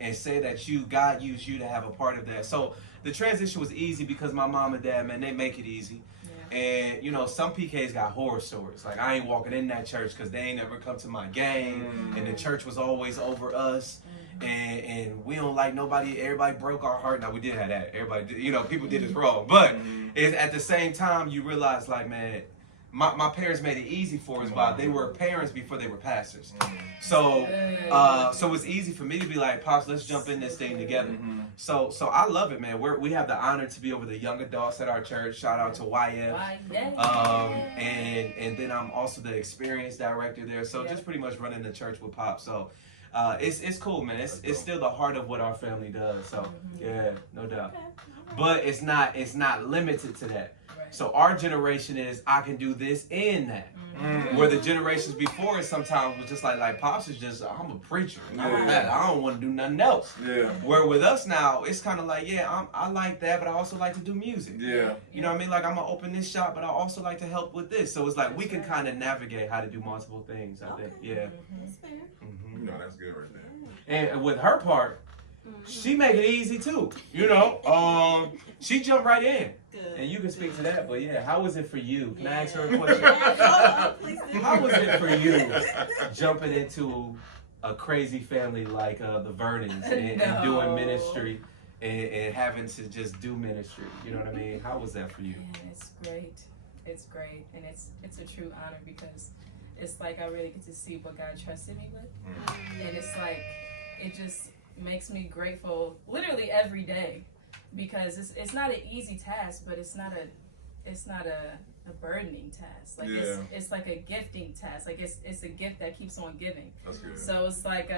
and say that God used you to have a part of that. So the transition was easy because my mom and dad, man, they make it easy. And, you know, some PKs got horror stories. Like, I ain't walking in that church because they ain't ever come to my game. And the church was always over us. And we don't like nobody. Everybody broke our heart. Now, we did have that. Everybody, you know, people did us wrong. But at the same time, you realize, like, man, my parents made it easy for us by they were parents before they were pastors. So it's easy for me to be like, Pops, let's jump in this thing together. So I love it, man. We have the honor to be over the young adults at our church. Shout out to YF. And then I'm also the experience director there. So just pretty much running the church with Pop. So it's cool, man. It's still the heart of what our family does. So yeah, no doubt. But it's not limited to that. So our generation is, I can do this and that. Where the generations before it sometimes was just like Pops is just, I'm a preacher. I don't want to do nothing else. Where with us now, it's kind of like, I like that, but I also like to do music. You know what I mean? Like, I'm going to open this shop, but I also like to help with this. So it's like, we can kind of navigate how to do multiple things, I think. That's fair. You know, that's good right there. And with her part, she make it easy too. You know, she jumped right in. Good. And you can speak to that, but how was it for you? Can I ask her a question? How was it for you jumping into a crazy family like the Vernons and doing ministry and having to just do ministry? You know what I mean? How was that for you? Man, it's great. It's great, and it's a true honor because it's like I really get to see what God trusted me with, and it's like it just makes me grateful literally every day. Because it's not an easy task, but it's not a burdening task. Like it's like a gifting task. Like it's a gift that keeps on giving. That's good. So it's like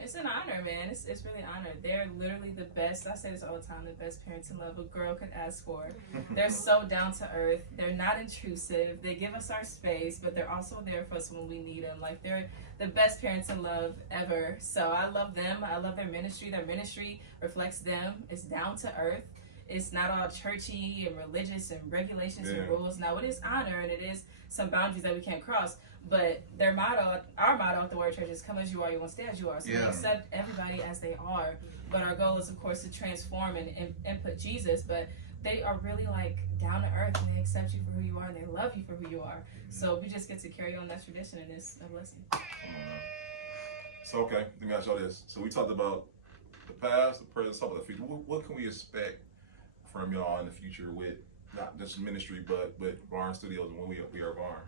it's an honor, man. It's really an honor. They're literally the best. I say this all the time. The best parents in love a girl could ask for. They're so down to earth. They're not intrusive. They give us our space, but they're also there for us when we need them. Like they're the best parents in love ever. So I love them. I love their ministry. Their ministry reflects them. It's down to earth. It's not all churchy and religious and regulations and rules. Now, it is honor and it is some boundaries that we can't cross. But their motto, our motto at the Word Church is come as you are, you won't stay as you are. So we accept everybody as they are. But our goal is, of course, to transform and input Jesus. But they are really like down to earth and they accept you for who you are and they love you for who you are. So we just get to carry on that tradition and it's a blessing. So, okay, let me ask y'all this. So we talked about the past, the present, talk about the future. What can we expect from y'all in the future with not just ministry, but VAR Studios and when we are VAR?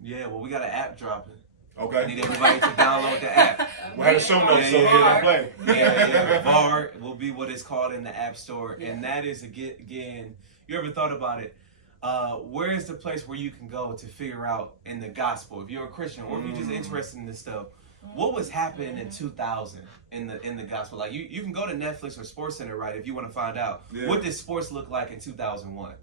Yeah, well, we got an app dropping. Okay. I need everybody to download the app. We had a show notes, so get it play. VAR will be what it's called in the App Store, and that is again. You ever thought about it? Where is the place where you can go to figure out in the gospel, if you're a Christian or if you're just interested in this stuff, what was happening in 2000 in the gospel? Like you can go to Netflix or SportsCenter, right, if you want to find out what did sports look like in 2001.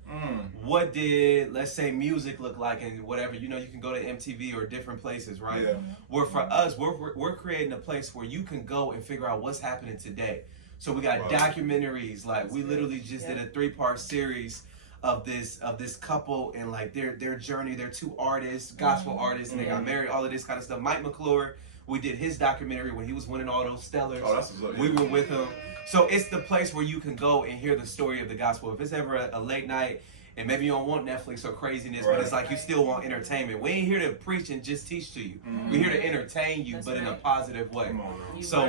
What did, let's say, music look like and whatever. You know, you can go to MTV or different places, right? Where for us, we're creating a place where you can go and figure out what's happening today. So we got documentaries, like we literally just did a 3-part series of this couple and like their journey. They're 2 artists, gospel artists, and they got married, all of this kind of stuff. Mike McClure We did his documentary when he was winning all those Stellars. Oh, that's what's up. We were with him. So it's the place where you can go and hear the story of the gospel. If it's ever a late night and maybe you don't want Netflix or craziness, but it's like you still want entertainment. We ain't here to preach and just teach to you. We're here to entertain you, but in a positive way. So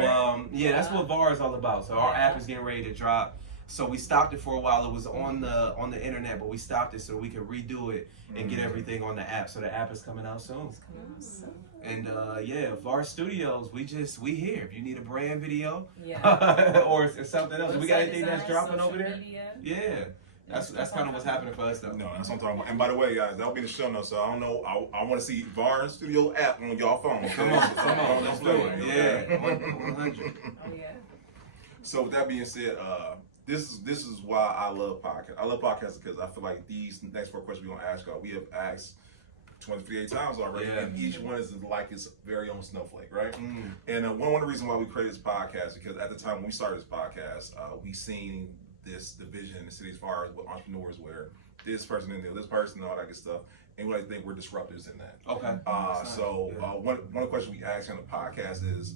yeah, that's what VAR is all about. So our app is getting ready to drop. So we stopped it for a while. It was on the internet, but we stopped it so we could redo it and get everything on the app. So the app is coming out soon. And yeah, VAR Studios, we here. If you need a brand video or something else, we got anything that's dropping over there? Media. Yeah. That's kind of what's happening for us though. No, that's what I'm talking about. And by the way, guys, that'll be the show notes. So I don't know. I want to see VAR Studio app on y'all phone. Come on, let's do it. Yeah, 100. Oh yeah. So with that being said, this is why I love podcasts. I love podcasts because I feel like these next 4 questions we're gonna ask y'all, we have asked 28 times already, and each one is like its very own snowflake, right? And one of the reasons why we created this podcast because at the time when we started this podcast, we seen this division in the city as far as with entrepreneurs, where this person in there, this person, all that good stuff, and we think we're disruptors in that. Okay. One of the questions we ask on the podcast is,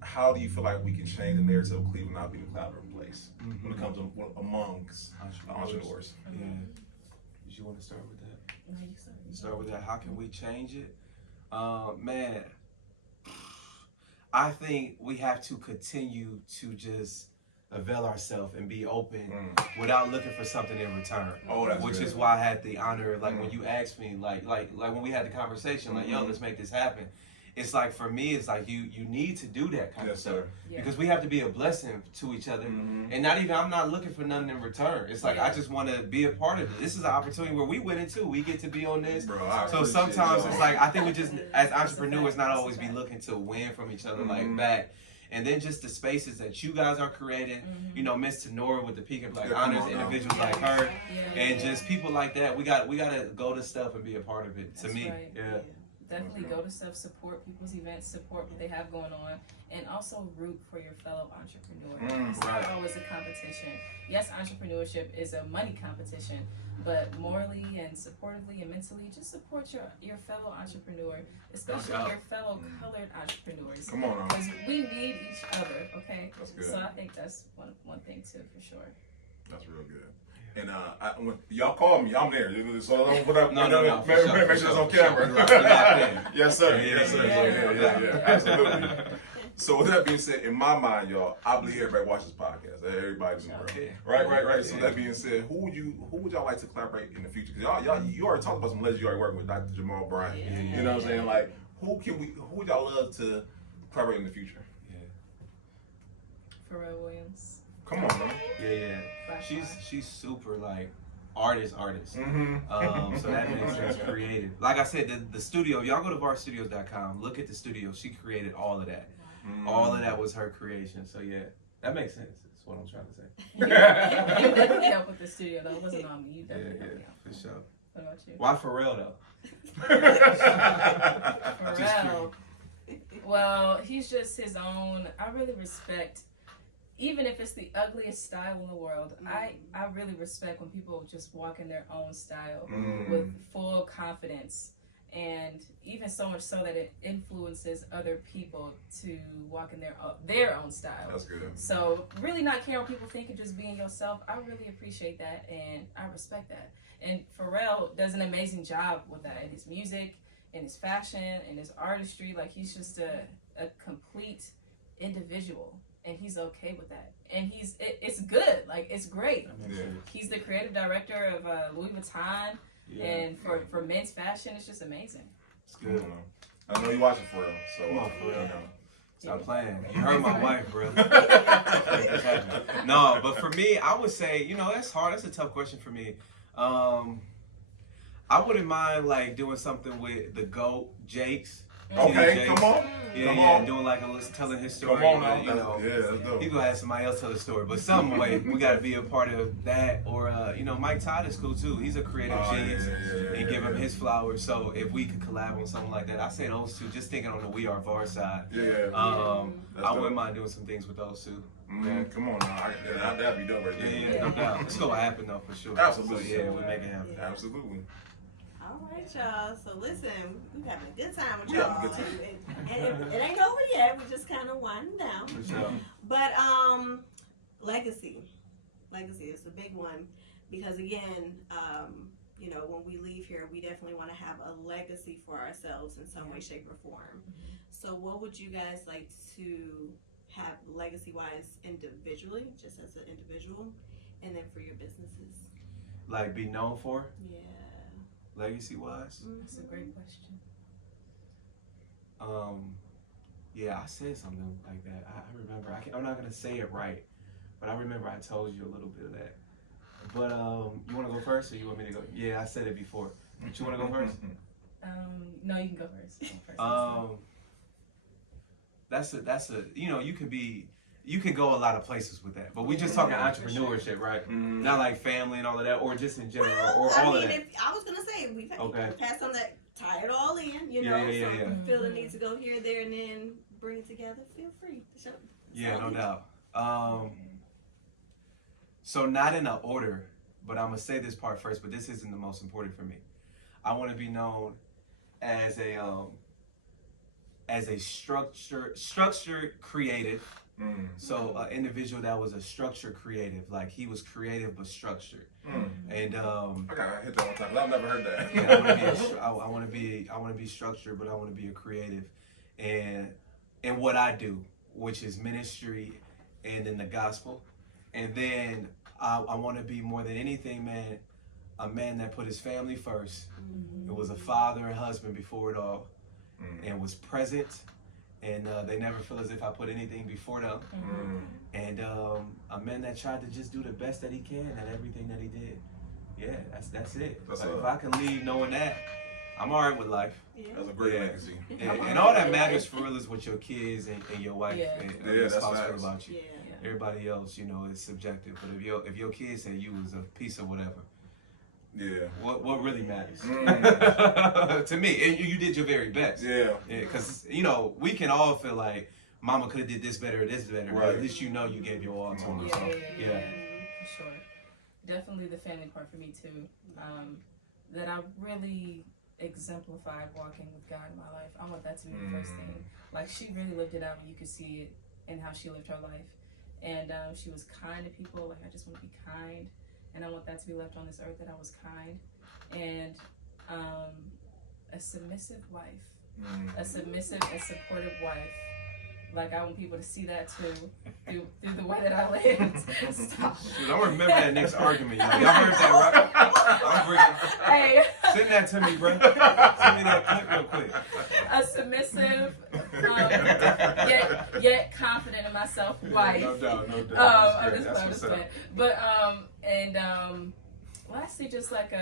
how do you feel like we can change the narrative of Cleveland not being a collaborative place when it comes to amongst entrepreneurs? Yeah. Did you want to start with that? No, you start. Start with that. How can we change it? Man, I think we have to continue to just avail ourselves and be open without looking for something in return. Oh, that's which good. is why I had the honor, like when you asked me, like when we had the conversation, like, yo, let's make this happen. It's like, for me, it's like you need to do that kind of stuff. Yeah. Because we have to be a blessing to each other. And not even, I'm not looking for nothing in return. It's like, I just want to be a part of it. This is an opportunity where we win it too. We get to be on this. Bro, so sometimes it's like, I think we just, as entrepreneurs, not always be looking to win from each other like back. And then just the spaces that you guys are creating, you know, Miss Tenora with the Peak and Black Honors, individuals like her, and just people like that. We got to go to stuff and be a part of it. To me, yeah. Definitely go to stuff, support people's events, support what they have going on, and also root for your fellow entrepreneur. It's not always a competition. Yes, entrepreneurship is a money competition, but morally and supportively and mentally, just support your fellow entrepreneur, especially your fellow colored entrepreneurs. Come on now. Because we need each other, okay? That's good. So I think that's one thing too, for sure. That's real good. And when y'all call me, I'm there. So I don't put up. No, make sure it's on camera. Yes, sir. Yes, sir. Yeah. Absolutely. So with that being said, in my mind, y'all, I believe everybody watches podcasts. Everybody's in the world. Right. So that being said, who would y'all like to collaborate in the future? Because you already talked about some legends you already working with, Dr. Jamal Bryant. You know what I'm saying? Like, who would y'all love to collaborate in the future? Pharrell Williams. Come on, man. Yeah. She's super like artist. So that makes sense. Creative. Like I said, the studio. Y'all go to VARstudios.com. Look at the studio. She created all of that. All of that was her creation. So yeah, that makes sense. That's what I'm trying to say. You definitely helped with the studio though. It wasn't on me. You definitely helped me out. For sure. What about you? Why Pharrell though? Pharrell. Well, he's just his own. I really respect. Even if it's the ugliest style in the world, I really respect when people just walk in their own style with full confidence, and even so much so that it influences other people to walk in their own style. That's good. So really not caring what people think and just being yourself, I really appreciate that and I respect that. And Pharrell does an amazing job with that in his music, in his fashion, in his artistry. Like, he's just a complete individual. And he's okay with that, and it's good. Like, it's great. He's the creative director of Louis Vuitton, and for men's fashion, it's just amazing. It's good. I know you watching Pharrell, so Pharrell. Stop playing. You heard my wife, bro. No, but for me, I would say, that's hard. That's a tough question for me. I wouldn't mind like doing something with the GOAT, Jakes. Okay, come on. Yeah, doing like telling his story. Come on now. That's dope. He gonna have somebody else tell the story, but some way we gotta be a part of that. Or Mike Todd is cool too. He's a creative genius, and give him his flowers. So if we could collab on something like that, I say those two. Just thinking on the We Are VAR side. I wouldn't mind doing some things with those two. Come on now. That'd be dope right there. Yeah, no doubt. It's gonna happen though, for sure. Absolutely. So, yeah, we make it happen. Absolutely. All right, y'all. So listen, we're having a good time with We y'all. having a good time. And it ain't over yet. We're just kind of winding down. For sure. But legacy is a big one because again, you know, when we leave here, we definitely want to have a legacy for ourselves in some way, shape, or form. So, what would you guys like to have legacy-wise individually, just as an individual, and then for your businesses? Like be known for? Yeah. Legacy-wise? That's a great question. Yeah, I said something like that. I remember. I'm not gonna say it right, but I remember I told you a little bit of that. But you want to go first, or you want me to go? Yeah, I said it before. But you want to go first? No, you can go first. That's a you know, you can go a lot of places with that. But we just talking entrepreneurship, right? Not like family and all of that, or just in general, or all of that. I was gonna say we've Okay. had some that tie it all in, you Yeah, know. yeah, so yeah. if you feel the need to go here, there, and then bring it together, feel free to show. Yeah, no doubt. So not in an order, but I'm gonna say this part first. But this isn't the most important for me. I want to be known as a structured creative. So an individual that was a structured creative, like he was creative but structured. And I gotta hit that one time 'cause I've never heard that. yeah, I want to be structured, but I want to be a creative, and what I do, which is ministry, and in the gospel, and then I want to be more than anything, man, a man that put his family first. It was a father and husband before it all, and was present. And they never feel as if I put anything before them. And a man that tried to just do the best that he can at everything that he did. Yeah, that's it. Like, if I can leave knowing that, I'm all right with life. That's a great legacy. And all that matters for real is what your kids and your wife and your that's spouse facts. feel about you. Yeah. Everybody else, you know, is subjective. But if your kids say you was a piece of whatever, Yeah. what really matters to me? And you did your very best. Yeah. Because you know we can all feel like Mama could have did this better or this better. But Right. at least you know you gave your all to them. So, yeah. For sure. Definitely the family part for me too. That I really exemplified walking with God in my life. I want that to be the first thing. Like she really lived it out, and you could see it in how she lived her life. And she was kind to people. Like I just want to be kind. And I want that to be left on this earth, that I was kind. And a submissive wife. A submissive and supportive wife. Like I want people to see that too, through the way that I lived. Stop. Dude, I'm gonna remember that next argument. Y'all heard that, right? I'm bringing. Hey. Send that to me, bro. Send me that clip real quick. A submissive, yet confident in myself wife. No doubt. That's what's up. But lastly, just like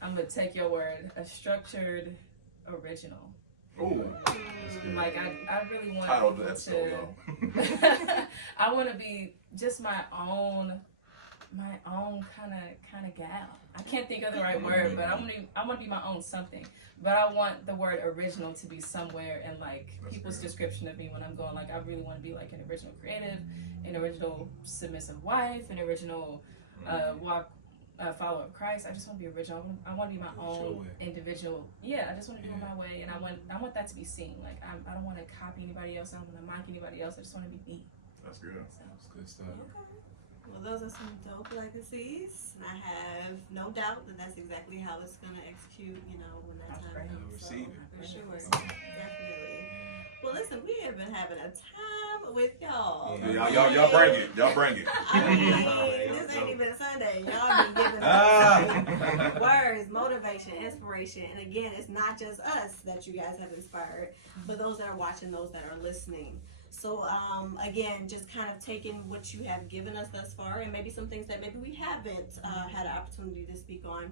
I'm gonna take your word, a structured original. Ooh. Like I really want Titled people episode, to. y'all. I want to be just my own kind of gal. I can't think of the right word, but I want to be my own something. But I want the word original to be somewhere in like people's description of me when I'm going. Like I really want to be like an original creative, an original submissive wife, an original follower of Christ. I just want to be original. I want to be my own individual. Yeah, I just want to do it my way, and I want that to be seen. Like I don't want to copy anybody else. I don't want to mock anybody else. I just want to be me. That's good. That's good stuff. Well, those are some dope legacies. I have no doubt that that's exactly how it's going to execute, you know, when that time comes. So, Receive it. for sure. Definitely. Well, listen, we have been having a time with y'all. Yeah, y'all bring it. Y'all bring it. I mean, this ain't even Sunday. Y'all been giving us words, motivation, inspiration. And again, it's not just us that you guys have inspired, but those that are watching, those that are listening. So again, just kind of taking what you have given us thus far, and maybe some things that maybe we haven't had an opportunity to speak on,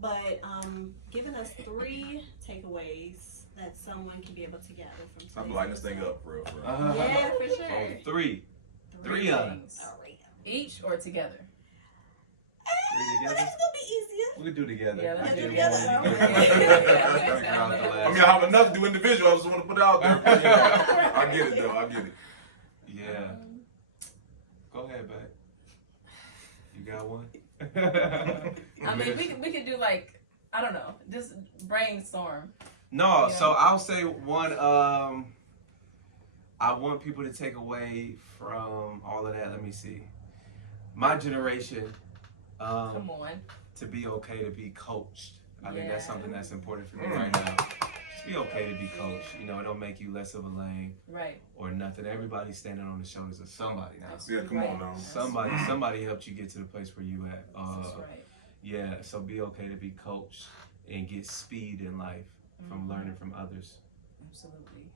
but giving us 3 takeaways that someone can be able to gather from. I'm lighting this thing up, bro. Yeah, for sure. 3 Three of them. things. Each or together? It's gonna be easier. We can do together. Yeah, let's do Yeah, together. one. I mean, I have enough to do individual. I just want to put it out there. But, you know, I get it, though. I get it. Yeah. Go ahead, babe. You got one? I mean, we could do like, I don't know, just brainstorm. No, Yeah. so I'll say one. I want people to take away from all of that. Let me see. My generation, Come on. to be okay to be coached. I think Yeah. that's something that's important for me right now. Just be okay to be coached. You know, it don't make you less of a lame Right. or nothing. Everybody's standing on the shoulders of somebody now. Yeah, come on now. Somebody helped you get to the place where you at. That's right. Yeah, so be okay to be coached and get speed in life from learning from others. Absolutely.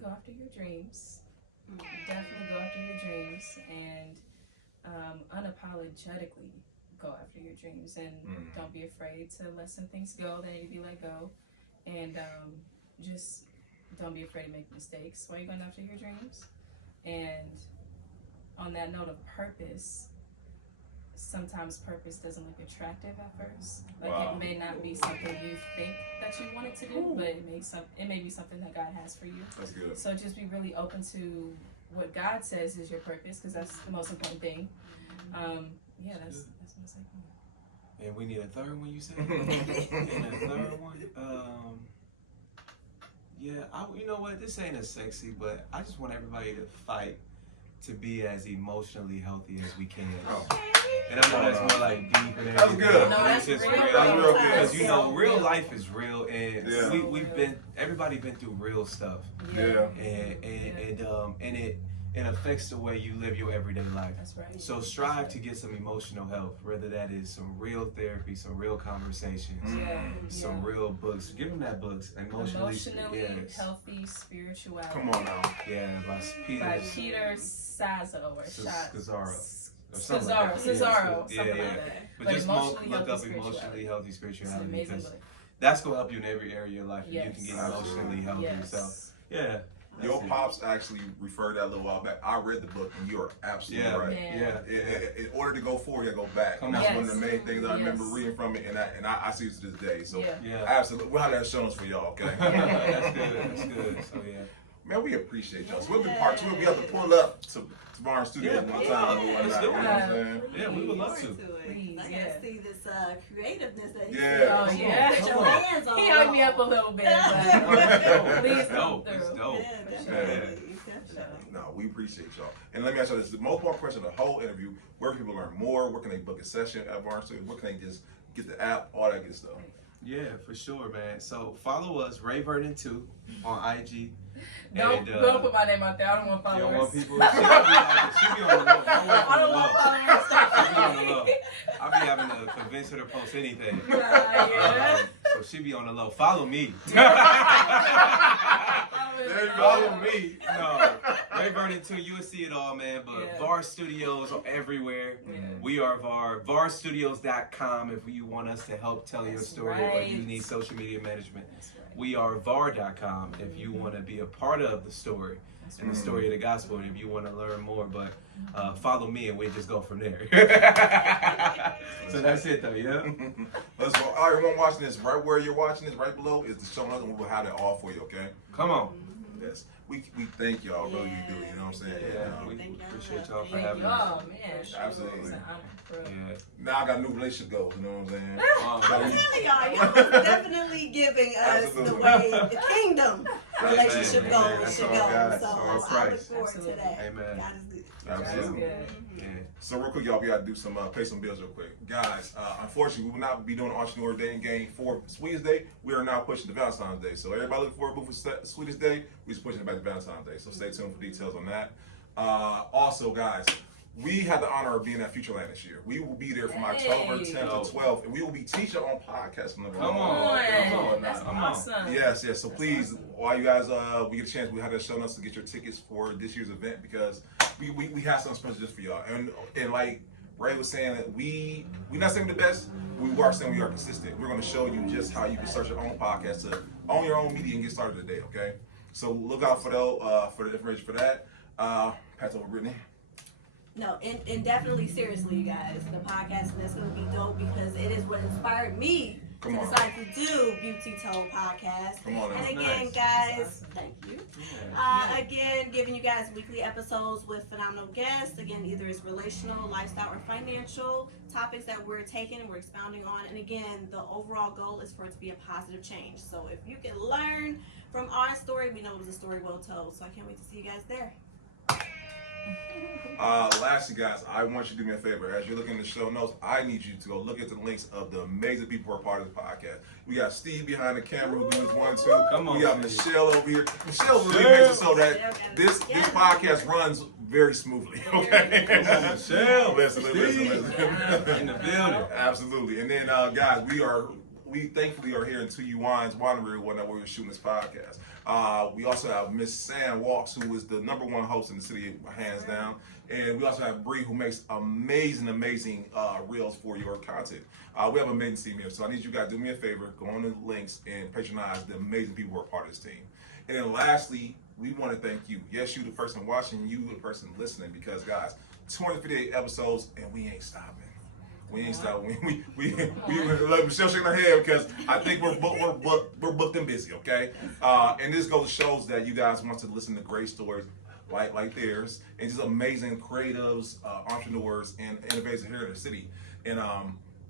Go after your dreams. Definitely go after your dreams and unapologetically go after your dreams, and don't be afraid to let some things go that need to be let go, and just don't be afraid to make mistakes while you're going after your dreams. And on that note of purpose, sometimes purpose doesn't look attractive at first. Like it may not be something you think that you wanted to do, but it may be something that God has for you. That's good. So just be really open to what God says is your purpose, because that's the most important thing. Yeah, that's what I'm saying. And we need a third one, you said? And a third one? Yeah, you know what? This ain't as sexy, but I just want everybody to fight to be as emotionally healthy as we can. And I know that's more like deep and everything. That's good. No, that's It's just real. That's real good. because you know, real life is real, and Yeah. everybody been through real stuff, Yeah. and it affects the way you live your everyday life. That's right. So strive to get some emotional health, whether that is some real therapy, some real conversations, some real books. Give them that books, emotionally healthy spirituality. Come on now. Yeah, by Peter Scazzaro or Scazzaro. Scazzaro, something like that. But just emotionally look up healthy emotionally healthy It's an spirituality, amazing because book. that's gonna help you in every area of your life. Yes. You can get emotionally healthy. Yes. So yeah. Your That's it. pops actually referred that a little while back. I read the book, and you're absolutely Yeah, right. yeah. In order to go forward, you gotta go back. Come And that's on. one of the main things I remember Yes. reading from it, and I see it to this day. So Yeah. absolutely, we'll have that shown us for y'all, okay? That's good. So yeah. Man, we appreciate y'all. So we'll do part 2. We have to pull up to VAR Studios one time. and let's whatnot, do you know it. what I'm saying? Yeah, we would love to. Please, I yeah. gotta see this creativeness that he Yeah. Oh, yeah. Put your hands on. He hugged me up a little bit, but please It's come dope. It's through. dope. Yeah, Yeah. definitely. No, we appreciate y'all. And let me ask you this: the most important question of the whole interview: where can people learn more? Where can they book a session at VAR Studios? Where can they just get the app? All that good stuff. Yeah, for sure, man. So follow us, Ray Vernon 2 on IG. Don't put my name out there. I don't want You followers. don't want people. She be on the low. I don't want followers. She be on the low. I be having to convince her to post anything. Yeah. So she be on the low. Follow me. There you go. Follow me. No. Ray Vernon 2, you will see it all, man. But Yeah. VAR Studios are everywhere. Yeah. We are VAR. VARstudios.com if you want us to help tell your That's story or right. you need social media management. That's right. We are VAR.com if you want to be a part of the story That's and the right. story of the gospel, and if you want to learn more. But follow me and we'll just go from there. So that's it, though, yeah? Let's go. All right, everyone watching this, right where you're watching this, right below is the show notes, and we'll have it all for you, okay? Come on. Yes. We thank y'all, really, we do, you know what I'm saying? Yeah, we Thank y'all. appreciate y'all for Thank having you. us. Oh, man. Absolutely. It's an honor. For real. Yeah. Now I got new relationship goals, you know what I'm saying? I'm telling y'all was definitely giving us the Absolutely. way the kingdom relationship Amen. goals That's should all go. God. So All I look Christ. forward to Absolutely. that. Amen. God is good. Absolutely. Good. Yeah. So real quick, y'all, we gotta do some pay some bills real quick, guys. Unfortunately, we will not be doing Entrepreneur Day and Game for Sweetest Day. We are now pushing to Valentine's Day. So everybody looking forward to for Sweetest Day. We're just pushing it back to Valentine's Day. So stay tuned for details on that. Also, guys, we had the honor of being at Futureland this year. We will be there from October 10th to 12th, and we will be teaching on podcasting. Come on. That's Come on. awesome. Yes. So please, while you guys we get a chance, we have that show notes to get your tickets for this year's event, because we have something special just for y'all. And like Ray was saying, that we're not saying the best, we are saying we are consistent. We're going to show you just how you can start your own podcast to own your own media and get started today. Okay. So look out for the information for that. Pass over Brittany. No, and definitely seriously, you guys, the podcasting is going to be dope because it is what inspired me Come to on. decide to do Beauty Tone Podcast. Come on, And that's again, nice. guys, thank you. again, giving you guys weekly episodes with phenomenal guests. Again, either it's relational, lifestyle, or financial topics that we're taking and we're expounding on. And again, the overall goal is for it to be a positive change. So if you can learn from our story, we know it was a story well told. So I can't wait to see you guys there. Lastly, guys, I want you to do me a favor. As you're looking at the show notes, I need you to go look at the links of the amazing people who are part of the podcast. We got Steve behind the camera who does 1 2. Come on, we got Steve. Michelle over here. Michelle really makes it so that this podcast runs very smoothly. Okay, Come on, Michelle. listen. In the building. Absolutely. And then, guys, we thankfully are here in 2U Wines Winery where we're shooting this podcast. We also have Miss Sam Walks, who is the #1 host in the city, hands down. And we also have Bree, who makes amazing reels for your content. We have an amazing team here. So I need you guys to do me a favor, go on the links and patronize the amazing people who are part of this team. And then lastly, we want to thank you. Yes, you the person watching, you the person listening, because guys, 258 episodes and we ain't stopping. We ain't stopping. We let Michelle shake her head because I think we're booked and busy, okay? And this goes to shows that you guys want to listen to great stories like theirs, and just amazing creatives, entrepreneurs, and innovators here in the city. And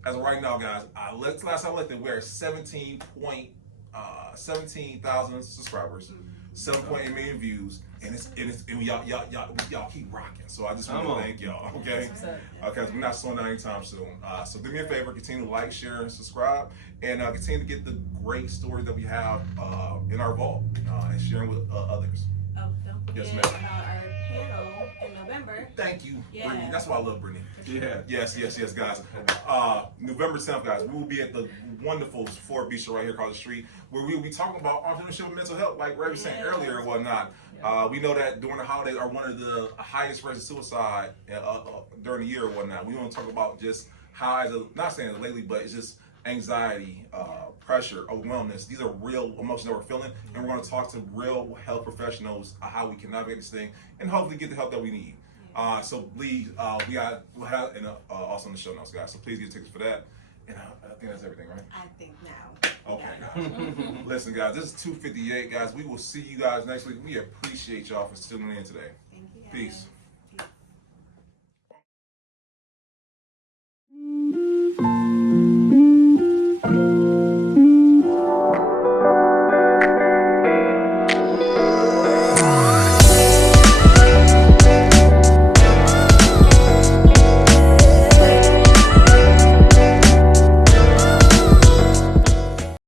as of right now, guys, last I looked, we're at 17,000 subscribers, 7.8 million views, and y'all keep rocking. So I just want to thank y'all, okay? Okay, we're not slowing down anytime soon. So do me a favor, continue to like, share, and subscribe, and continue to get the great stories that we have in our vault and sharing with others. Oh, don't forget Yes, ma'am. about our panel in November. Thank you, Yeah. Brittany. That's why I love Brittany. Yeah. Yes, guys. November 10th, guys, we will be at the wonderful Fort Beach right here across the street, where we will be talking about entrepreneurship and mental health, like Ray was saying earlier and whatnot. We know that during the holidays are one of the highest rates of suicide during the year or whatnot. We want to talk about just how, not saying it lately, but it's just anxiety, pressure, overwhelmness. These are real emotions that we're feeling, and we're going to talk to real health professionals how we can navigate this thing and hopefully get the help that we need. So please, we'll have also in the show notes, guys. So please get tickets for that. And I think that's everything, right? I think now. Okay. Listen, guys, this is 258, guys. We will see you guys next week. We appreciate y'all for tuning in today. Thank you, guys. Peace.